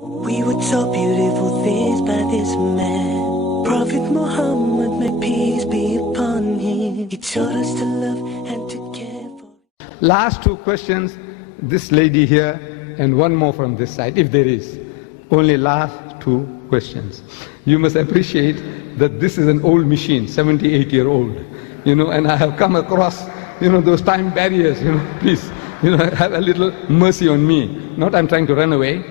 We were taught beautiful things by this man, Prophet Muhammad, may peace be upon him. He taught us to love and to care for. Last two questions, this lady here and one more from this side, if there is. Only last two questions. You must appreciate that this is an old machine, 78-year-old, and I have come across, those time barriers, please, have a little mercy on me. Not I'm trying to run away,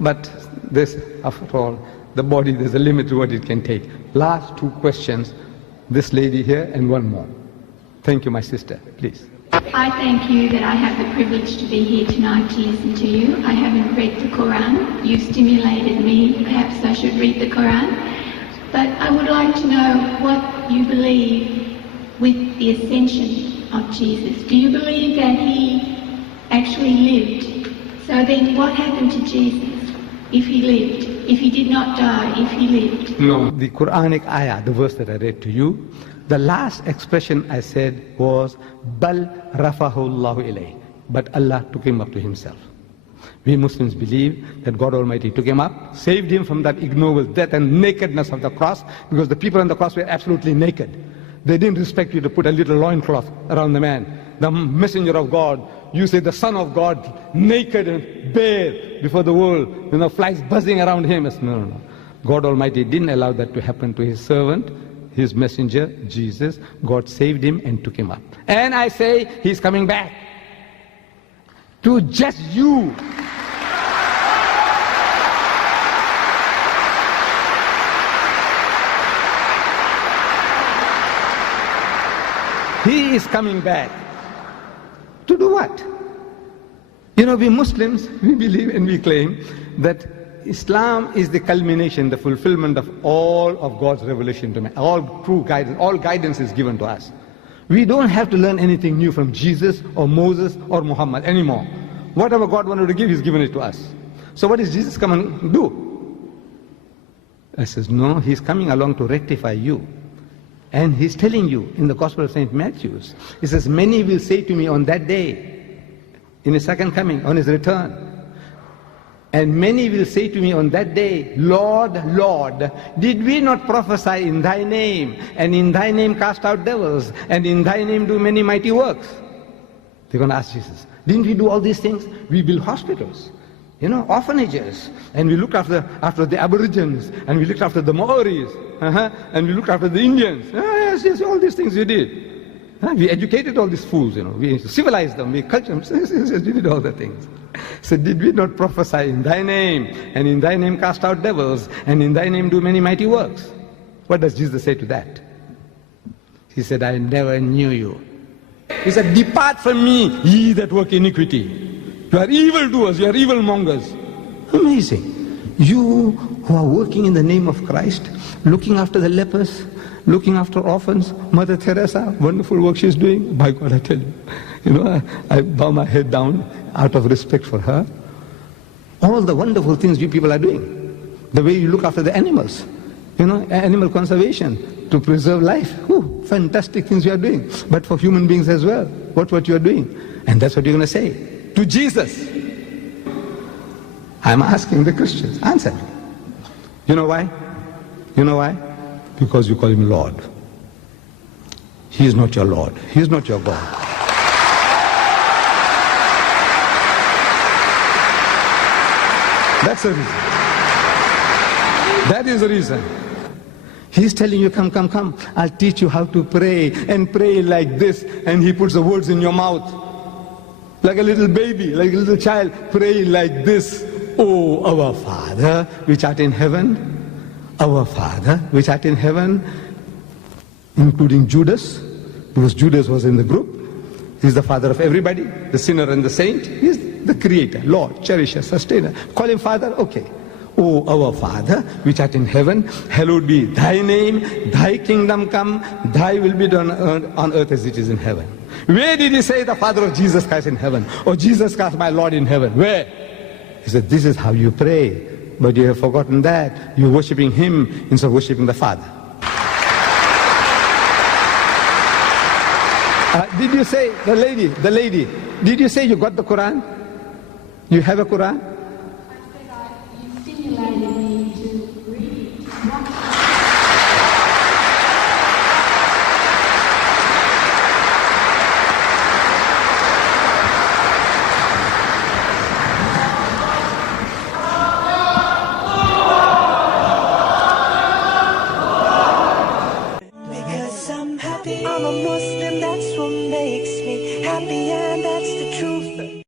but this, after all, the body, there's a limit to what it can take. Last two questions, this lady here and one more. Thank you, my sister, please. I thank you that I have the privilege to be here tonight to listen to you. I haven't read the Quran. You stimulated me. Perhaps I should read the Quran. But I would like to know what you believe with the ascension of Jesus. Do you believe that he actually lived? So then what happened to Jesus if he lived? If he did not die, if he lived? No, the Quranic ayah, the verse that I read to you, the last expression I said was, Bal rafahu Allahu ilayh. But Allah took him up to himself. We Muslims believe that God Almighty took him up, saved him from that ignoble death and nakedness of the cross, because the people on the cross were absolutely naked. They didn't respect you to put a little loincloth around the man. The messenger of God, you say the son of God, naked and bare before the world, flies buzzing around him. No. God Almighty didn't allow that to happen to his servant, his messenger, Jesus. God saved him and took him up. And I say, he's coming back to just you. He is coming back. To do what? We Muslims, we believe and we claim that Islam is the culmination, the fulfillment of all of God's revelation to man. All true guidance, all guidance is given to us. We don't have to learn anything new from Jesus or Moses or Muhammad anymore. Whatever God wanted to give, He's given it to us. So what is Jesus coming to do? I says, no, He's coming along to rectify you. And He's telling you in the Gospel of St. Matthew, He says, many will say to me on that day, in His second coming, on His return, and many will say to me on that day, Lord, Lord, did we not prophesy in Thy name, and in Thy name cast out devils, and in Thy name do many mighty works? They're going to ask Jesus, didn't we do all these things? We built hospitals, orphanages, and we looked after the Aborigines, and we looked after the Maoris, and we looked after the Indians. Yes, all these things we did. We educated all these fools, we civilized them, we cultured them, yes, we did all the things. So did we not prophesy in Thy name, and in Thy name cast out devils, and in Thy name do many mighty works? What does Jesus say to that? He said, I never knew you. He said, depart from me, ye that work iniquity. You are evildoers, you are evilmongers. Amazing. You who are working in the name of Christ, looking after the lepers, looking after orphans, Mother Teresa, wonderful work she's doing. By God, I tell you, I bow my head down out of respect for her. All the wonderful things you people are doing. The way you look after the animals, animal conservation, to preserve life. Fantastic things you are doing. But for human beings as well, what you are doing. And that's what you're going to say to Jesus. I'm asking the Christians, answer me. You know why? Because you call Him Lord. He is not your Lord. He is not your God. That's the reason. That is the reason. He's telling you, come, I'll teach you how to pray, and pray like this, and He puts the words in your mouth. Like a little baby, like a little child, pray like this. Oh, our Father, which art in heaven, our Father, which art in heaven, including Judas, because Judas was in the group. He's the father of everybody, the sinner and the saint. He's the creator, Lord, cherisher, sustainer. Call Him Father, okay. Oh, our Father, which art in heaven, hallowed be Thy name, Thy kingdom come, Thy will be done on earth as it is in heaven. Where did He say the Father of Jesus Christ in heaven? Or Jesus Christ my Lord in heaven? Where? He said, this is how you pray. But you have forgotten that. You're worshipping Him instead of worshipping the Father. Did you say, the lady, did you say you got the Quran? You have a Quran? a Muslim, that's what makes me happy, and that's the truth.